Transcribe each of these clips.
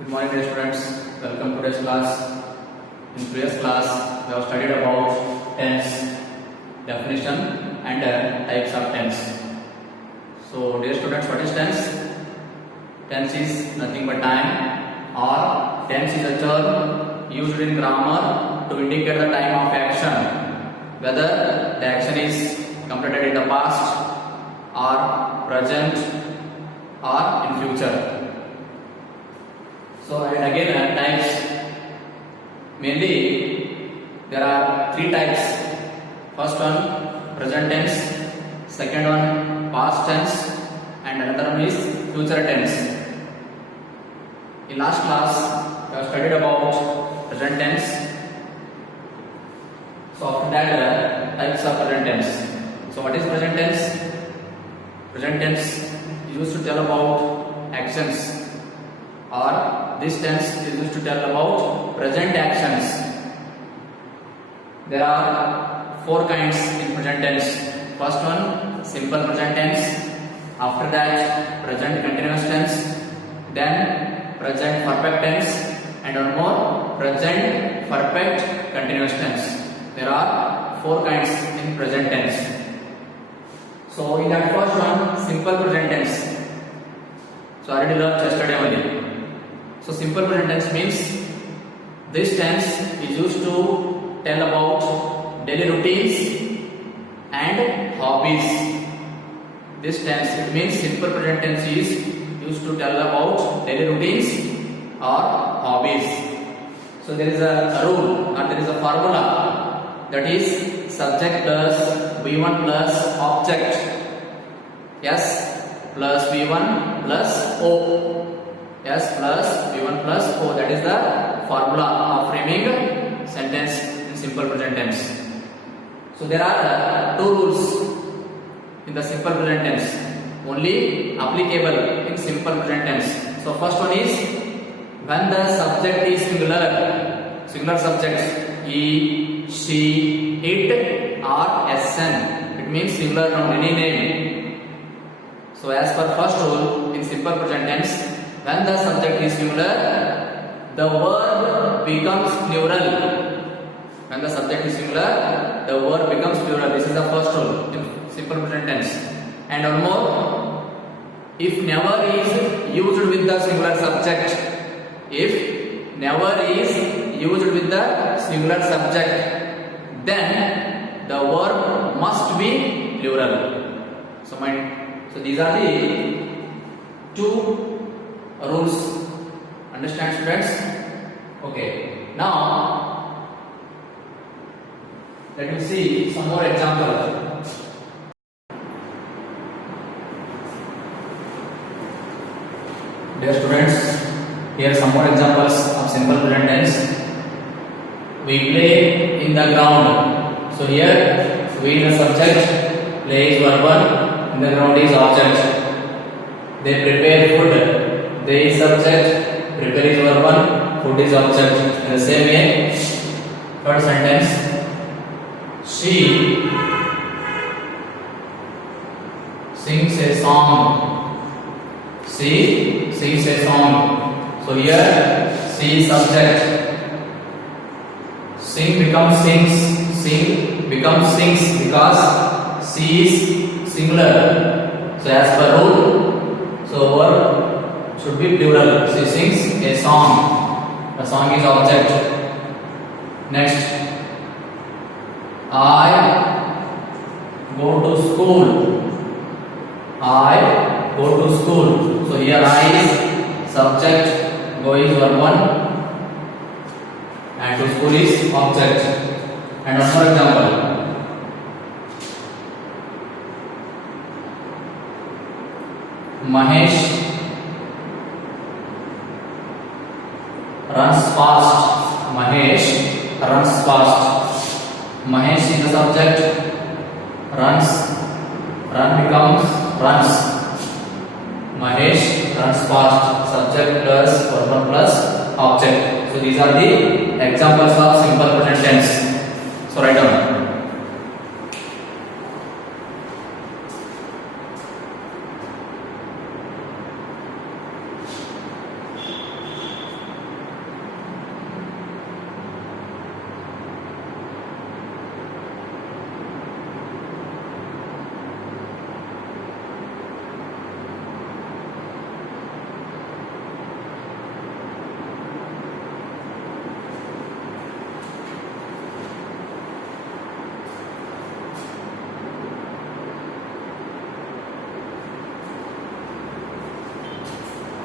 Good morning, dear students. Welcome to today's class. In previous class, we have studied about tense, definition, and types of tense. So, dear students, what is tense? Tense is nothing but time, or tense is a term used in grammar to indicate the time of action, whether the action is completed in the past, or present, or in future. So, and again, types. Mainly, there are three types. First one, present tense. Second one, past tense. And another one is future tense. In last class, we have studied about present tense. So, after that, types of present tense. So, what is present tense? Present tense is used to tell about actions, or this tense is used to tell about present actions. There are four kinds in present tense. First one, simple present tense. After that, present continuous tense. Then present perfect tense, and one more, present perfect continuous tense. There are four kinds in present tense. So in that first one, simple present tense. So I already learned yesterday only. So simple present tense means this tense is used to tell about daily routines and hobbies. This tense, it means simple present tense is used to tell about daily routines or hobbies. So there is a rule, or there is a formula, that is subject plus V1 plus object, S plus V1 plus O. S plus V1 plus O, that is the formula of framing sentence in simple present tense. So there are two rules in the simple present tense, only applicable in simple present tense. So first one is when the subject is singular subjects, he, she, it, or SN. It means singular noun, any name. So as per first rule in simple present tense, when the subject is singular, the verb becomes plural. When the subject is singular, the verb becomes plural. This is the first rule in simple present tense. And one more, if never is used with the singular subject, if never is used with the singular subject, then the verb must be plural. So these are the two rules. Understand, students? Okay. Now let me see some more examples. Dear students, here are some more examples of simple present tense. We play in the ground. So here we is the subject, play is verb 1, in the ground is object. They prepare food. They is subject, prepare is verb 1, food is object. In the same way, third sentence, she sings a song. She sings a song. So here, she is subject. Sing becomes sings. Sing becomes sings because she is singular. So as per rule, so verb should be plural. She sings a song. The song is object. Next, I go to school. I go to school. So here I is subject, go is verb 1, and to school is object. And one more example. Mahesh runs fast. Mahesh runs fast. Mahesh is the subject. Runs. Run becomes runs. Mahesh runs fast. Subject plus verb 1 plus object. So these are the examples of simple present tense. So write down.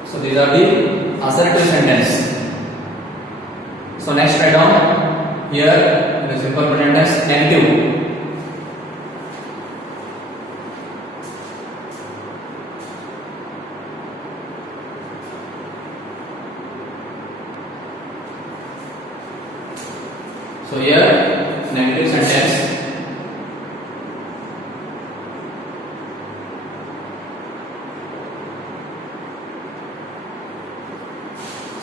So these are the assertive sentence. So next write down here in the simple present tense negative. So here negative sentence.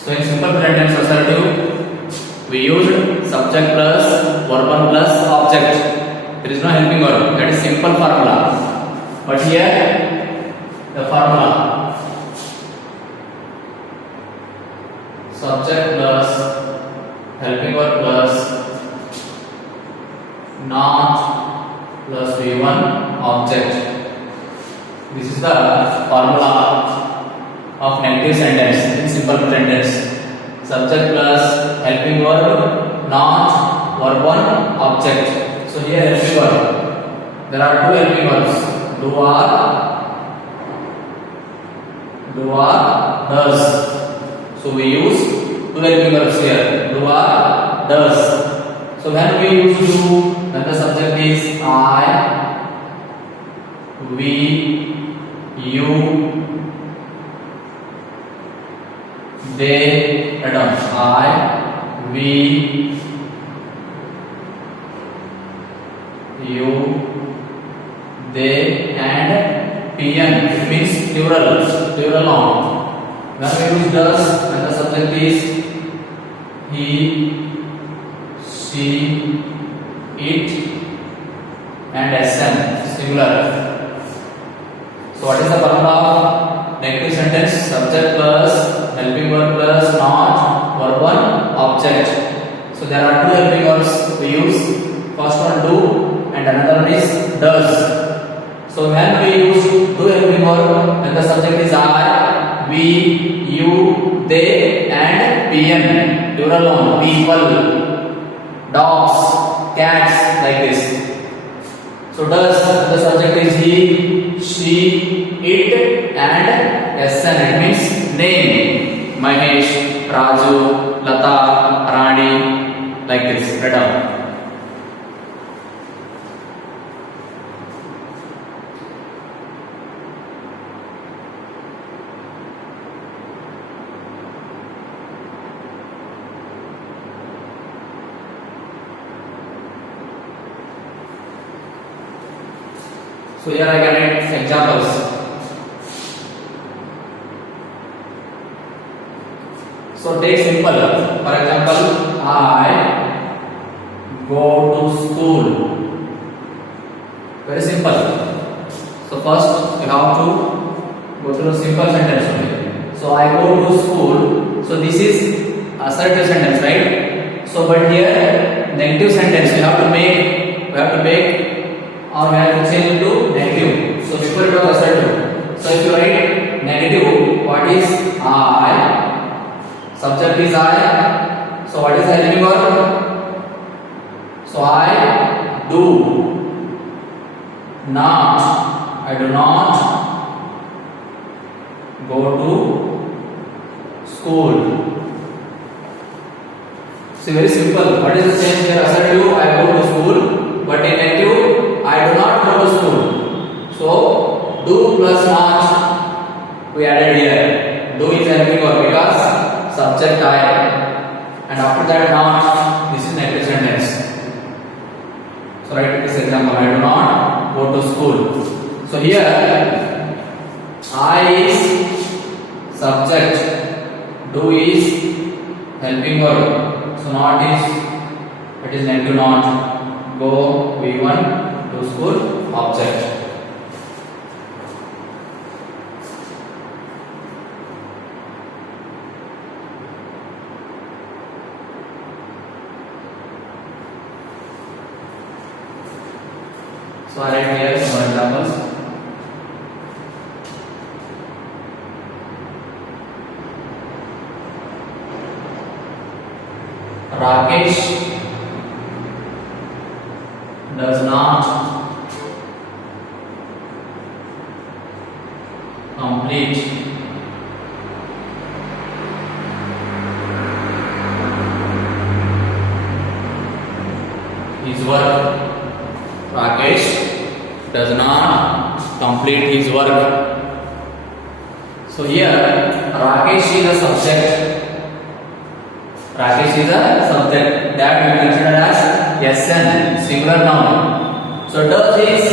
So in simple present tense assertive, we use subject plus verb plus object. There is no helping verb. That is simple formula. But here the formula subject plus helping verb plus not plus V1 object. This is the formula of negative sentence in simple present tense. Subject plus helping verb, not verb 1 object. So here helping verb. There are two helping verbs. Do are, does. So we use two helping verbs here. Do are, does. So when we use do, then the subject is I, we, you, they, I, we, you, they, and PN. It means plural noun. When we use does, then the subject is he, she, it, and SN, singular. So what is the formula of negative sentence? Subject plus helping verb plus not verb 1 object. So there are two helping verbs we use. First one do and another one is does. So when we use do helping verb, then the subject is I, we, you, they, and PN, plural noun, people, dogs, cats, like this. So does, the subject is he, she, it, and SN. It means name. Mahesh, Raju, Lata, Rani, like this. Write down. So here I can write examples. So take simple. For example, I go to school. Very simple. So first you have to go through a simple sentence only. So I go to school. So this is assertive sentence, right? So but here negative sentence we have to make or we have to change to negative. So before it was assertive. So if you write negative, what is I? Subject is I. So what is the helping verb? So I do not. I do not go to school. See, very simple. What is the change here? Assertive, I go to school, but in negative, I do not go to school. So do plus not we added here. Do is helping verb because subject I, and after that not. This is negative sentence. So write this example. I do not go to school. So here I is subject, do is helping verb. So not is, it is negative not. Go V1 to school object. So I write here some examples. Rakesh does not complete complete his work. So here Rakesh is a subject. Rakesh is a subject that we consider as SN, singular noun. So does is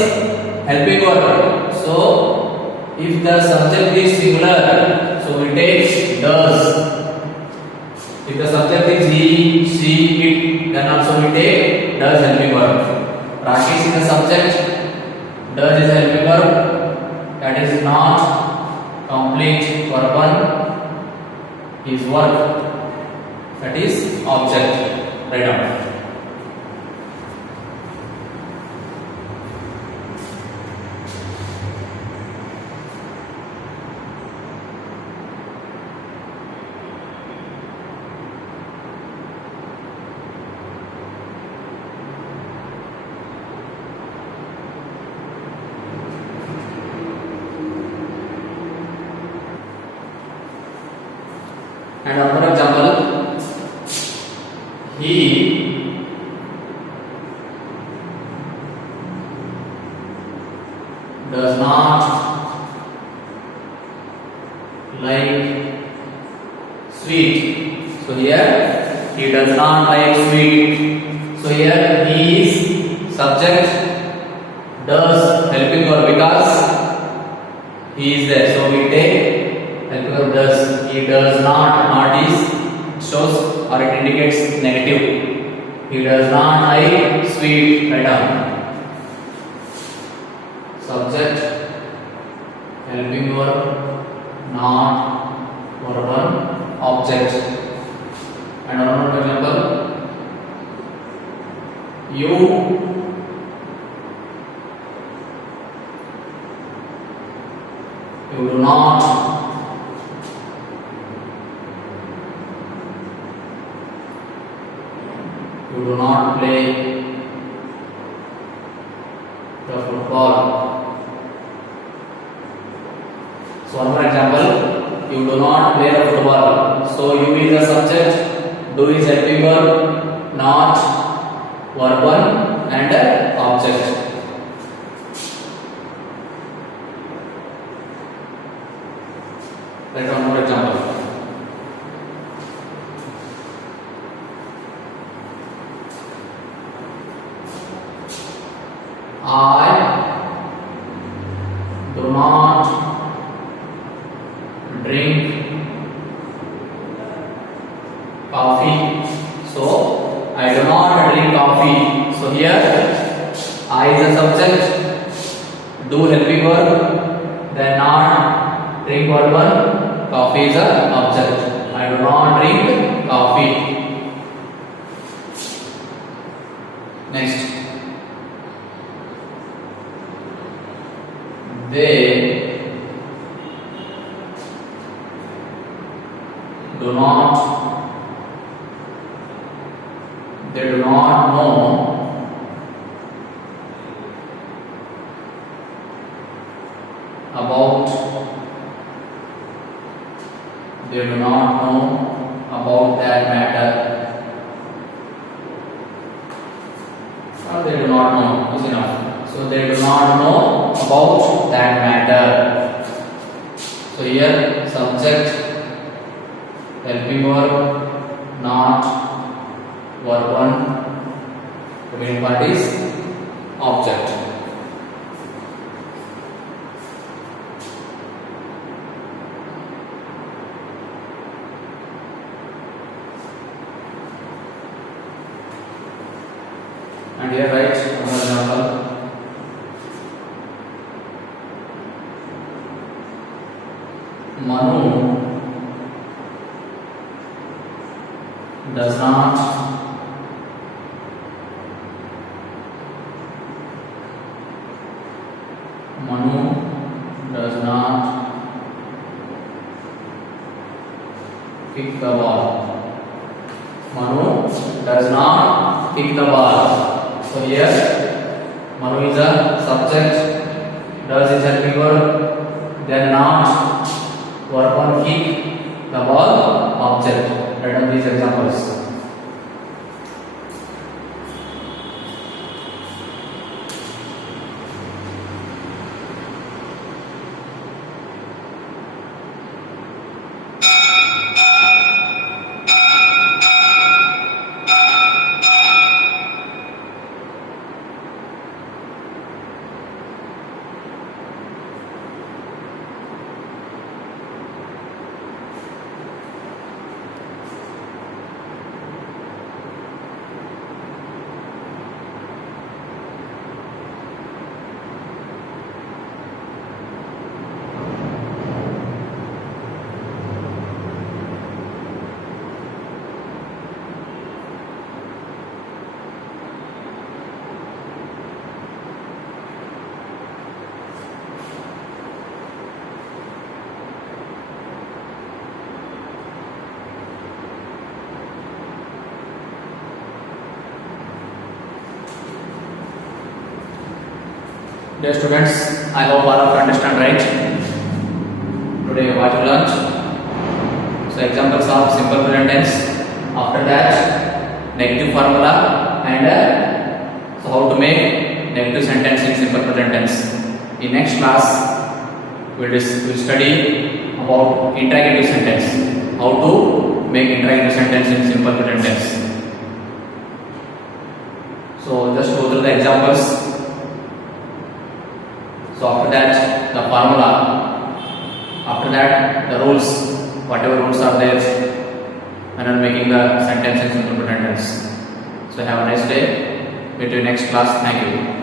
helping verb. So if the subject is singular, so we take does. If the subject is he, she, it, then also we take does helping verb. Rakesh is the subject, does is helping verb. That is not complete verb 1. His work. That is object. Write down. And another example, he does not like sweet. So here he does not like sweet. So here he is subject, does helping verb because he is there. So we take helping verb does. He does not is shows or it indicates negative. He does not like sweet. Write down. Subject, helping verb, not verb 1, object. And another example, you do not play the football. So one more example, you do not play the football. So you is the subject, do is helping verb, not verb 1 and object. Let us one more example. I do not drink coffee. So I do not drink coffee. So here I is a subject, do helping verb, then not drink verb 1, coffee is a object. I do not drink coffee. Next. They do not know about that matter. Or they do not know is enough. So they do not know about that matter. So here subject, helping verb, not verb 1. The main part is object. And here write another example. Manu does not kick the ball. Manu does not kick the ball. So here Manu is a subject, does is helping verb, then not verb on kick the ball object. Write down these examples. Dear students, I hope all of you understand right. Today what you learned. So examples of simple present tense. After that, negative formula and so how to make negative sentence in simple present tense. In next class, we'll study about interrogative sentence. How to make interrogative sentence in simple present tense. So just go through the examples. So after that, the formula. After that, the rules. Whatever rules are there, and I'm making the sentence in simple present tense. So have a nice day. Meet you next class. Thank you.